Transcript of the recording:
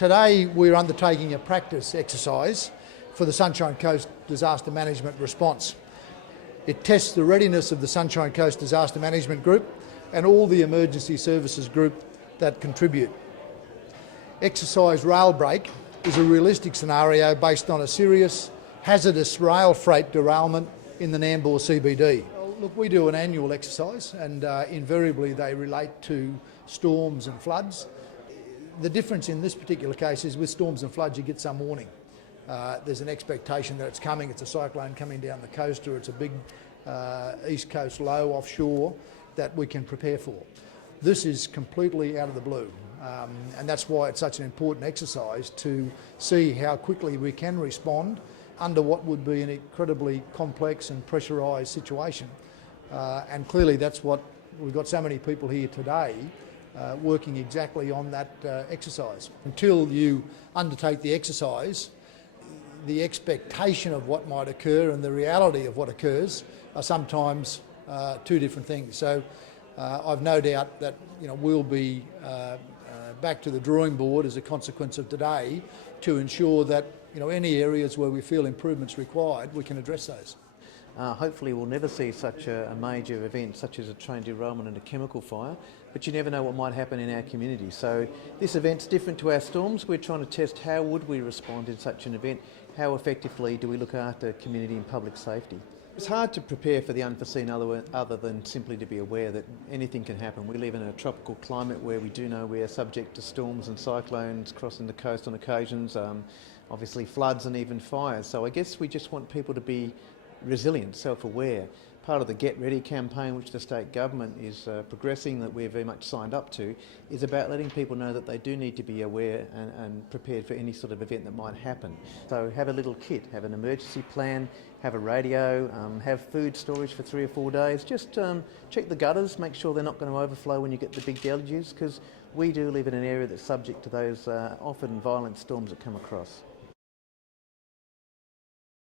Today we're undertaking a practice exercise for the Sunshine Coast Disaster Management Response. It tests the readiness of the Sunshine Coast Disaster Management Group and all the emergency services group that contribute. Exercise Rail Break is a realistic scenario based on a serious hazardous rail freight derailment in the Nambour CBD. Look, we do an annual exercise and invariably they relate to storms and floods. The difference in this particular case is with storms and floods you get some warning. There's an expectation that it's coming, it's a cyclone coming down the coast or it's a big east coast low offshore that we can prepare for. This is completely out of the blue and that's why it's such an important exercise to see how quickly we can respond under what would be an incredibly complex and pressurised situation. And clearly that's what we've got so many people here today working exactly on that exercise. Until you undertake the exercise, the expectation of what might occur and the reality of what occurs are sometimes two different things. So I've no doubt that we'll be back to the drawing board as a consequence of today to ensure that any areas where we feel improvements required, we can address those. Hopefully we'll never see such a major event such as a train derailment and a chemical fire, but you never know what might happen in our community. So this event's different to our storms. We're trying to test how would we respond in such an event, how effectively do we look after community and public safety. It's hard to prepare for the unforeseen other than simply to be aware that anything can happen. We live in a tropical climate where we do know we are subject to storms and cyclones crossing the coast on occasions, obviously floods and even fires. So I guess we just want people to be resilient, self-aware. Part of the Get Ready campaign, which the state government is progressing, that we're very much signed up to, is about letting people know that they do need to be aware and prepared for any sort of event that might happen. So have a little kit, have an emergency plan, have a radio, have food storage for 3 or 4 days. Just check the gutters, make sure they're not going to overflow when you get the big deluges, because we do live in an area that's subject to those often violent storms that come across.